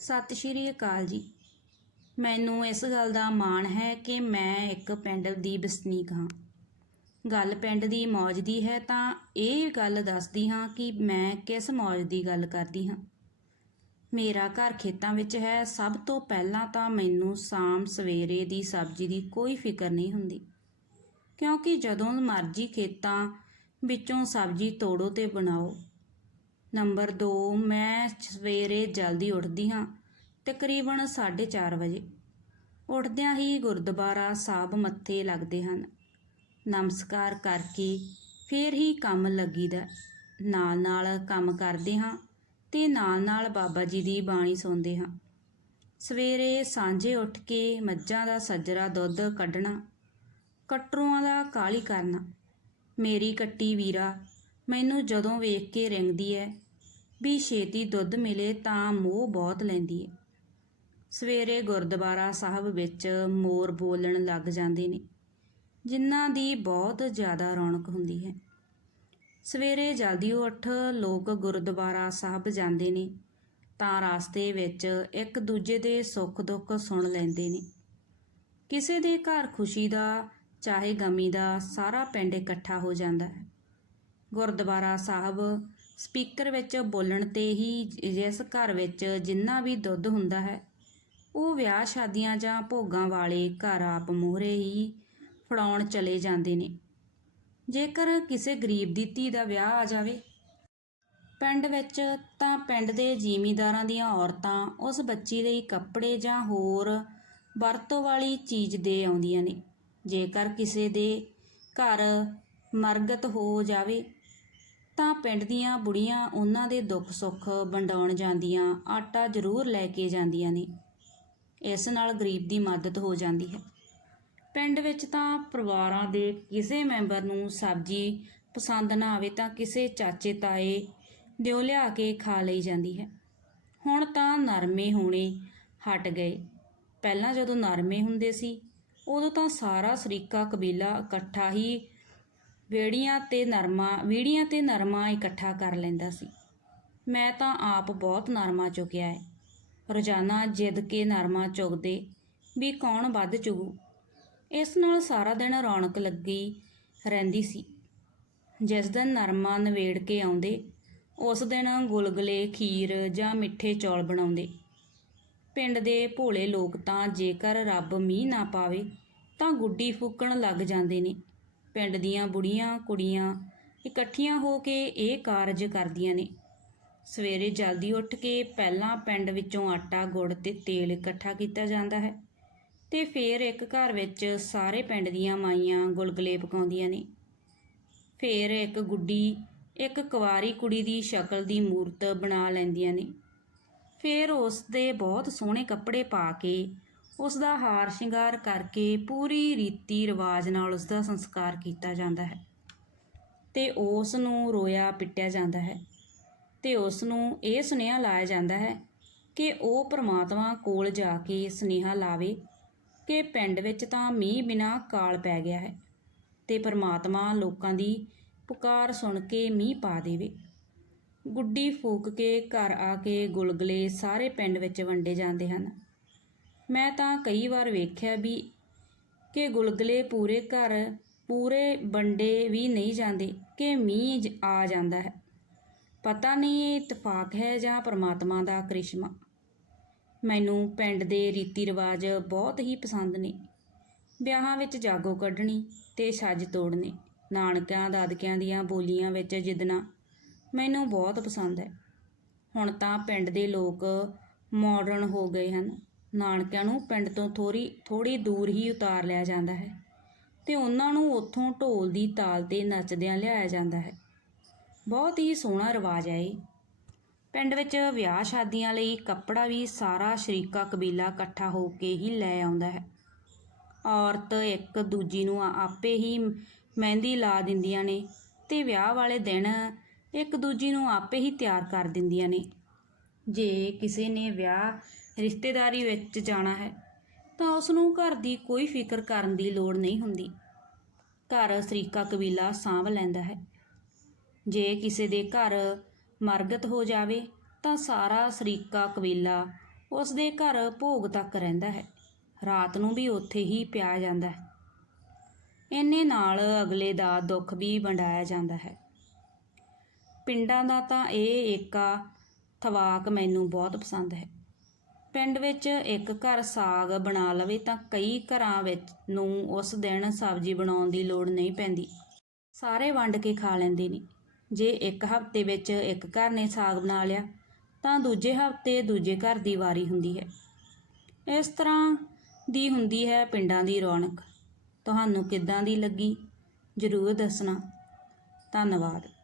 ਸਤਿ ਸ਼੍ਰੀ ਅਕਾਲ ਜੀ। ਮੈਨੂੰ ਇਸ ਗੱਲ ਦਾ ਮਾਣ ਹੈ ਕਿ ਮੈਂ ਇੱਕ ਪਿੰਡ ਦੀ ਵਸਨੀਕ ਹਾਂ। ਗੱਲ ਪਿੰਡ ਦੀ ਮੌਜ ਦੀ ਹੈ ਤਾਂ ਇਹ ਗੱਲ ਦੱਸਦੀ ਹਾਂ ਕਿ ਮੈਂ ਕਿਸ ਮੌਜ ਦੀ ਗੱਲ ਕਰਦੀ ਹਾਂ। ਮੇਰਾ ਘਰ ਖੇਤਾਂ ਵਿੱਚ ਹੈ। ਸਭ ਤੋਂ ਪਹਿਲਾਂ ਤਾਂ ਮੈਨੂੰ ਸ਼ਾਮ ਸਵੇਰੇ ਦੀ ਸਬਜ਼ੀ ਦੀ ਕੋਈ ਫਿਕਰ ਨਹੀਂ ਹੁੰਦੀ। ਕਿਉਂਕਿ ਜਦੋਂ ਮਰਜ਼ੀ ਖੇਤਾਂ ਵਿੱਚੋਂ ਸਬਜ਼ੀ ਤੋੜੋ ਤੇ ਬਣਾਓ। ਨੰਬਰ 2 ਮੈਂ ਸਵੇਰੇ ਜਲਦੀ ਉੱਠਦੀ ਹਾਂ। ਤਕਰੀਬਨ 4:30 ਵਜੇ। ਉੱਠਦਿਆਂ ਹੀ ਗੁਰਦੁਆਰਾ ਸਾਹਿਬ ਮੱਥੇ ਲੱਗਦੇ ਹਨ। ਨਮਸਕਾਰ ਕਰਕੇ ਫੇਰ ਹੀ ਕੰਮ ਲੱਗੀਦਾ। ਨਾਲ ਨਾਲ ਕੰਮ ਕਰਦੇ ਹਾਂ ਤੇ ਨਾਲ ਨਾਲ ਬਾਬਾ ਜੀ ਦੀ ਬਾਣੀ ਸੁਣਦੇ ਹਾਂ। ਸਵੇਰੇ ਸਾਂਝੇ ਉੱਠ ਕੇ ਮੱਝਾਂ ਦਾ ਸੱਜਰਾ ਦੁੱਧ ਕੱਢਣਾ, ਕਟਰੂਆਂ ਦਾ ਕਾਲੀ ਕਰਨਾ। ਮੇਰੀ ਕੱਟੀ ਵੀਰਾ, ਮੈਨੂੰ ਜਦੋਂ ਵੇਖ ਕੇ ਰਿੰਗਦੀ ਹੈ ਵੀ ਛੇਤੀ ਦੁੱਧ ਮਿਲੇ ਤਾਂ ਮੋਹ ਬਹੁਤ ਲੈਂਦੀ ਹੈ ਸਵੇਰੇ ਗੁਰਦੁਆਰਾ ਸਾਹਿਬ ਵਿੱਚ ਮੋਰ ਬੋਲਣ ਲੱਗ ਜਾਂਦੇ ਨੇ, ਜਿਨ੍ਹਾਂ ਦੀ ਬਹੁਤ ਜ਼ਿਆਦਾ ਰੌਣਕ ਹੁੰਦੀ ਹੈ। ਸਵੇਰੇ ਜਲਦੀ ਉੱਠ ਲੋਕ ਗੁਰਦੁਆਰਾ ਸਾਹਿਬ ਜਾਂਦੇ ਨੇ, ਤਾਂ ਰਾਸਤੇ ਵਿੱਚ ਇੱਕ ਦੂਜੇ ਦੇ ਸੁੱਖ ਦੁੱਖ ਸੁਣ ਲੈਂਦੇ ਨੇ। ਕਿਸੇ ਦੇ ਘਰ ਖੁਸ਼ੀ ਦਾ, ਚਾਹੇ ਗਮੀ ਦਾ ਸਾਰਾ ਪਿੰਡ ਇਕੱਠਾ ਹੋ ਜਾਂਦਾ ਹੈ। ਗੁਰਦੁਆਰਾ ਸਾਹਿਬ ਸਪੀਕਰ ਵਿੱਚ ਬੋਲਣ ਤੇ ਹੀ ਜਿਸ ਘਰ ਵਿੱਚ ਜਿੰਨਾ ਵੀ ਦੁੱਧ ਹੁੰਦਾ ਹੈ, ਉਹ ਵਿਆਹ ਸ਼ਾਦੀਆਂ ਜਾਂ ਭੋਗਾਂ ਵਾਲੇ ਘਰ ਆਪ ਮੋਹਰੇ ਹੀ ਫੜਾਉਣ ਚਲੇ ਜਾਂਦੇ ਨੇ। ਜੇਕਰ ਕਿਸੇ ਗਰੀਬ ਦੀ ਧੀ ਦਾ ਵਿਆਹ ਆ ਜਾਵੇ, ਪਿੰਡ ਵਿੱਚ ਤਾਂ ਪਿੰਡ ਦੇ ਜ਼ਿਮੀਂਦਾਰਾਂ ਦੀਆਂ ਔਰਤਾਂ ਉਸ ਬੱਚੀ ਲਈ ਕੱਪੜੇ ਜਾਂ ਹੋਰ ਵਰਤੋਂ ਵਾਲੀ ਚੀਜ਼ ਦੇ ਆਉਂਦੀਆਂ ਨੇ। ਜੇਕਰ ਕਿਸੇ ਦੇ ਘਰ ਮਰਗਤ ਹੋ ਜਾਵੇ ਤਾਂ ਪਿੰਡ ਦੀਆਂ ਬੁੜੀਆਂ ਉਹਨਾਂ ਦੇ ਦੁੱਖ ਸੁੱਖ ਵੰਡਾਉਣ ਜਾਂਦੀਆਂ, ਆਟਾ ਜ਼ਰੂਰ ਲੈ ਕੇ ਜਾਂਦੀਆਂ ਨੇ। ਇਸ ਨਾਲ ਗਰੀਬ ਦੀ ਮਦਦ ਹੋ ਜਾਂਦੀ ਹੈ। ਪਿੰਡ ਵਿੱਚ ਤਾਂ ਪਰਿਵਾਰਾਂ ਦੇ ਕਿਸੇ ਮੈਂਬਰ ਨੂੰ ਸਬਜ਼ੀ ਪਸੰਦ ਨਾ ਆਵੇ ਤਾਂ ਕਿਸੇ ਚਾਚੇ ਤਾਏ ਦਿਓ ਲਿਆ ਕੇ ਖਾ ਲਈ ਜਾਂਦੀ ਹੈ। ਹੁਣ ਤਾਂ ਨਰਮੇ ਹੋਣੇ ਹਟ ਗਏ। ਪਹਿਲਾਂ ਜਦੋਂ ਨਰਮੇ ਹੁੰਦੇ ਸੀ, ਉਦੋਂ ਤਾਂ ਸਾਰਾ ਸਰੀਕਾ ਕਬੀਲਾ ਇਕੱਠਾ ਹੀ ਵੇੜੀਆਂ ਤੇ ਨਰਮਾ ਵੀੜੀਆਂ ਤੇ ਨਰਮਾ ਇਕੱਠਾ ਕਰ ਲੈਂਦਾ ਸੀ। ਮੈਂ ਤਾਂ ਆਪ ਬਹੁਤ ਨਰਮਾ ਚੁੱਕਿਆ ਹੈ ਰੋਜ਼ਾਨਾ ਜਿੱਦ ਕੇ ਨਰਮਾ ਚੁਗਦੇ ਵੀ ਕੌਣ ਵੱਧ ਚੁਗੂ। ਇਸ ਨਾਲ ਸਾਰਾ ਦਿਨ ਰੌਣਕ ਲੱਗੀ ਰਹਿੰਦੀ ਸੀ। ਜਿਸ ਦਿਨ ਨਰਮਾ ਨਵੇੜ ਕੇ ਆਉਂਦੇ, ਉਸ ਦਿਨ ਗੁਲਗੁਲੇ, ਖੀਰ ਜਾਂ ਮਿੱਠੇ ਚੌਲ ਬਣਾਉਂਦੇ। ਪਿੰਡ ਦੇ ਭੋਲੇ ਲੋਕ ਤਾਂ ਜੇਕਰ ਰੱਬ ਮੀਂਹ ਨਾ ਪਾਵੇ ਤਾਂ ਗੁੱਡੀ ਫੂਕਣ ਲੱਗ ਜਾਂਦੇ ਨੇ। ਪਿੰਡ ਦੀਆਂ ਬੁੜੀਆਂ, ਕੁੜੀਆਂ ਇਕੱਠੀਆਂ ਹੋ ਕੇ ਇਹ ਕਾਰਜ ਕਰਦੀਆਂ ਨੇ। ਸਵੇਰੇ ਜਲਦੀ ਉੱਠ ਕੇ ਪਹਿਲਾਂ ਪਿੰਡ ਵਿੱਚੋਂ ਆਟਾ, ਗੁੜ ਤੇ ਤੇਲ ਇਕੱਠਾ ਕੀਤਾ ਜਾਂਦਾ ਹੈ ਤੇ ਫਿਰ ਇੱਕ ਘਰ ਵਿੱਚ ਸਾਰੇ ਪਿੰਡ ਦੀਆਂ ਮਾਈਆਂ ਗੁਲਗੁਲੇ ਪਕਾਉਂਦੀਆਂ ਨੇ। ਫਿਰ ਇੱਕ ਗੁੱਡੀ, ਇੱਕ ਕੁਵਾਰੀ ਕੁੜੀ ਦੀ ਸ਼ਕਲ ਦੀ ਮੂਰਤ ਬਣਾ ਲੈਂਦੀਆਂ ਨੇ। ਫਿਰ ਉਸ ਦੇ ਬਹੁਤ ਸੋਹਣੇ ਕੱਪੜੇ ਪਾ ਕੇ ਉਸ ਦਾ ਹਾਰ ਸ਼ਿੰਗਾਰ ਕਰਕੇ ਪੂਰੀ ਰੀਤੀ ਰਿਵਾਜ ਨਾਲ ਉਸ ਦਾ ਸੰਸਕਾਰ ਕੀਤਾ ਜਾਂਦਾ ਹੈ ਤੇ ਉਸ ਨੂੰ ਰੋਇਆ ਪਿੱਟਿਆ ਜਾਂਦਾ ਹੈ ਤੇ ਉਸ ਨੂੰ ਇਹ ਸੁਨੇਹਾ ਲਾਇਆ ਜਾਂਦਾ ਹੈ ਕਿ ਉਹ ਪ੍ਰਮਾਤਮਾ ਕੋਲ ਜਾ ਕੇ ਸੁਨੇਹਾ ਲਾਵੇ ਕਿ ਪਿੰਡ ਵਿੱਚ ਤਾਂ ਮੀਂਹ ਬਿਨਾ ਕਾਲ ਪੈ ਗਿਆ ਹੈ ਤੇ ਪ੍ਰਮਾਤਮਾ ਲੋਕਾਂ ਦੀ ਪੁਕਾਰ ਸੁਣ ਕੇ ਮੀਂਹ ਪਾ ਦੇਵੇ। ਗੁੱਡੀ ਫੂਕ ਕੇ ਘਰ ਆ ਕੇ ਗੁਲਗੁਲੇ ਸਾਰੇ ਪਿੰਡ ਵਿੱਚ ਵੰਡੇ ਜਾਂਦੇ ਹਨ। ਮੈਂ ਤਾਂ ਕਈ ਵਾਰ ਵੇਖਿਆ ਵੀ ਕਿ ਗੁਲਗੁਲੇ ਪੂਰੇ ਘਰ, ਪੂਰੇ ਵੰਡੇ ਵੀ ਨਹੀਂ ਜਾਂਦੇ, ਕਿ ਮੀਂਹ ਆ ਜਾਂਦਾ ਹੈ। ਪਤਾ ਨਹੀਂ ਇਹ ਇਤਫਾਕ ਹੈ ਜਾਂ ਪਰਮਾਤਮਾ ਦਾ ਕਰਿਸ਼ਮਾ। ਮੈਨੂੰ ਪਿੰਡ ਦੇ ਰੀਤੀ ਰਿਵਾਜ ਬਹੁਤ ਹੀ ਪਸੰਦ ਨੇ। ਵਿਆਹਾਂ ਵਿੱਚ ਜਾਗੋ ਕੱਢਣੀ ਤੇ ਛੱਜ ਤੋੜਨੇ, ਨਾਨਕਿਆਂ ਦਾਦਕਿਆਂ ਦੀਆਂ ਬੋਲੀਆਂ ਵਿੱਚ ਜਿੱਦਣਾ ਮੈਨੂੰ ਬਹੁਤ ਪਸੰਦ ਹੈ। ਹੁਣ ਤਾਂ ਪਿੰਡ ਦੇ ਲੋਕ ਮਾਡਰਨ ਹੋ ਗਏ ਹਨ। ਨਾਨਕਿਆਂ ਨੂੰ ਪਿੰਡ ਤੋਂ ਥੋੜੀ ਥੋੜੀ ਦੂਰ ਹੀ ਉਤਾਰ ਲਿਆ ਜਾਂਦਾ ਹੈ ਤੇ ਉਹਨਾਂ ਨੂੰ ਉੱਥੋਂ ਢੋਲ ਦੀ ਤਾਲ ਤੇ ਨੱਚਦਿਆਂ ਲਿਆਇਆ ਜਾਂਦਾ ਹੈ। ਬਹੁਤ ਹੀ ਸੋਹਣਾ ਰਿਵਾਜ ਹੈ ਇਹ। ਪਿੰਡ ਵਿੱਚ ਵਿਆਹ ਸ਼ਾਦੀਆਂ ਲਈ ਕੱਪੜਾ ਵੀ ਸਾਰਾ ਸ਼ਰੀਕਾ ਕਬੀਲਾ ਇਕੱਠਾ ਹੋ ਕੇ ਹੀ ਲੈ ਆਉਂਦਾ ਹੈ। ਔਰਤ ਇੱਕ ਦੂਜੀ ਨੂੰ ਆਪੇ ਹੀ ਮਹਿੰਦੀ ਲਾ ਦਿੰਦੀਆਂ ਨੇ ਤੇ ਵਿਆਹ ਵਾਲੇ ਦਿਨ ਇੱਕ ਦੂਜੀ ਨੂੰ ਆਪੇ ਹੀ ਤਿਆਰ ਕਰ ਦਿੰਦੀਆਂ ਨੇ। ਜੇ ਕਿਸੇ ਨੇ ਵਿਆਹ ਰਿਸ਼ਤੇਦਾਰੀ ਵਿੱਚ ਜਾਣਾ ਹੈ, ਤਾਂ ਉਸ ਨੂੰ ਘਰ ਦੀ ਕੋਈ ਫਿਕਰ ਕਰਨ ਦੀ ਲੋੜ ਨਹੀਂ ਹੁੰਦੀ। ਘਰ ਸ਼ਰੀਕਾ ਕਬੀਲਾ ਸਾਂਭ ਲੈਂਦਾ ਹੈ। ਜੇ ਕਿਸੇ ਦੇ ਘਰ ਮਰਗਤ ਹੋ ਜਾਵੇ, ਤਾਂ ਸਾਰਾ ਸਰੀਕਾ ਕਬੀਲਾ ਉਸ ਦੇ ਘਰ ਭੋਗ ਤੱਕ ਰਹਿੰਦਾ ਹੈ। ਰਾਤ ਨੂੰ ਵੀ ਉੱਥੇ ਹੀ ਪਿਆ ਜਾਂਦਾ ਹੈ। ਇੰਨੇ ਨਾਲ ਅਗਲੇ ਦਾ ਦੁੱਖ ਵੀ ਵੰਡਾਇਆ ਜਾਂਦਾ ਹੈ। ਪਿੰਡਾਂ ਦਾ ਤਾਂ ਇਹ ਏਕਾ ਥਵਾਕ ਮੈਨੂੰ ਬਹੁਤ ਪਸੰਦ ਹੈ। ਪਿੰਡ ਵਿੱਚ ਇੱਕ ਘਰ ਸਾਗ ਬਣਾ ਲਵੇ ਤਾਂ ਕਈ ਘਰਾਂ ਵਿੱਚ ਨੂੰ ਉਸ ਦਿਨ ਸਬਜ਼ੀ ਬਣਾਉਣ ਦੀ ਲੋੜ ਨਹੀਂ ਪੈਂਦੀ। ਸਾਰੇ ਵੰਡ ਕੇ ਖਾ ਲੈਂਦੇ ਨੇ। ਜੇ ਇੱਕ ਹਫ਼ਤੇ ਵਿੱਚ ਇੱਕ ਘਰ ਨੇ ਸਾਗ ਬਣਾ ਲਿਆ, ਤਾਂ ਦੂਜੇ ਹਫ਼ਤੇ ਦੂਜੇ ਘਰ ਦੀ ਵਾਰੀ ਹੁੰਦੀ ਹੈ। ਇਸ ਤਰ੍ਹਾਂ ਦੀ ਹੁੰਦੀ ਹੈ ਪਿੰਡਾਂ ਦੀ ਰੌਣਕ। ਤੁਹਾਨੂੰ ਕਿੱਦਾਂ ਦੀ ਲੱਗੀ, ਜ਼ਰੂਰ ਦੱਸਣਾ। ਧੰਨਵਾਦ।